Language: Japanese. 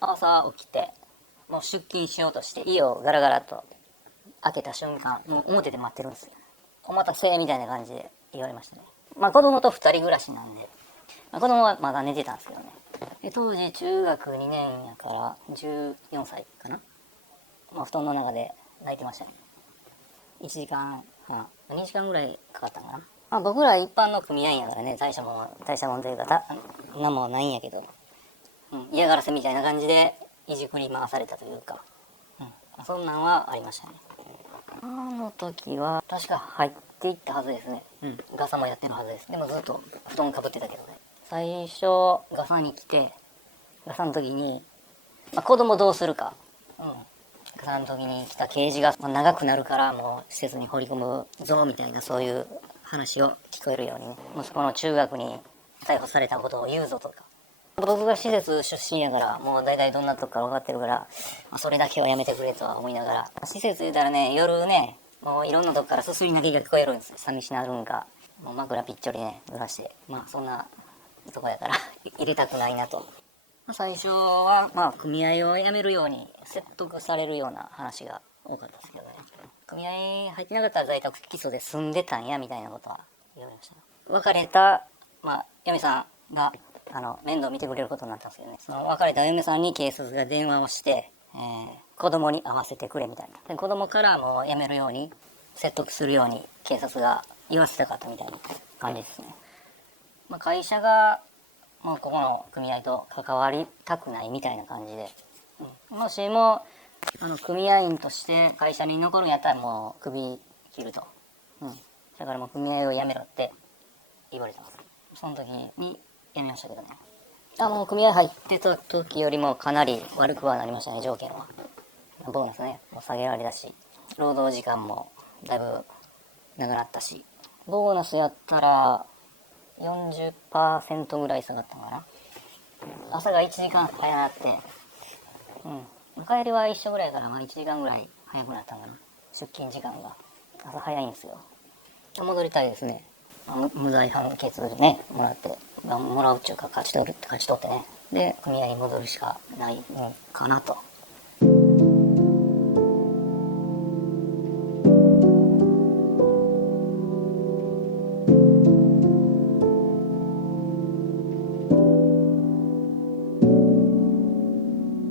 朝起きて、もう出勤しようとして、家をガラガラと開けた瞬間、もう表で待ってるんですよ。お待たせみたいな感じで言われましたね。まあ子供と二人暮らしなんで、まあ、子供はまだ寝てたんですけどね。当時中学2年やから14歳かな。まあ布団の中で泣いてましたね。1時間半、2時間ぐらいかかったかな。まあ僕ら一般の組合員やからね、大したもんというか、なんもないんやけど、嫌がらせみたいな感じでいじくり回されたというか、そんなんはありましたね。あの時は確か入っていったはずですね。ガサもやってるはずです。でもずっと布団かぶってたけどね。最初ガサに来て、ガサの時に、まあ、子供どうするか。ガサの時に来た刑事が長くなるからもう施設に放り込むぞみたいなそういう話を聞こえるようにね。息子の中学に逮捕されたことを言うぞとか。僕が施設出身やからもう大体どんなとこか分かってるから、まあ、それだけはやめてくれとは思いながら、施設言うたらね、夜ね、もういろんなとこからすすり泣きが聞こえるんです。寂しなるんか、もう枕ぴっちょりね濡らして、まあそんなとこやから入れたくないなと。最初はまあ組合を辞めるように説得されるような話が多かったですけどね。組合入ってなかったら在宅起訴で済んでたんやみたいなことは言われました。別れたまあ嫁さんが面倒見てくれることになったんですけどね。その別れた嫁さんに警察が電話をして、子供に会わせてくれみたいな。で子供からもう辞めるように説得するように警察が言わせたかったみたいな感じですね。まあ、会社がもうここの組合と関わりたくないみたいな感じで、もしも組合員として会社に残るんやったらもう首切ると、だからもう組合を辞めろって言われたんです。その時に辞めましたけどね。もう組合入ってた時よりもかなり悪くはなりましたね、条件は。ボーナスねもう下げられたし、労働時間もだいぶ長なったし、ボーナスやったら40% ぐらい下がったのかな。朝が1時間早なって、帰りは一緒ぐらいから、まあ1時間ぐらい早くなったのかな。出勤時間が朝早いんですよ。戻りたいですね。無罪判決でねもらって、もらうっていうか勝ち取ってね、で組合に戻るしかないかなと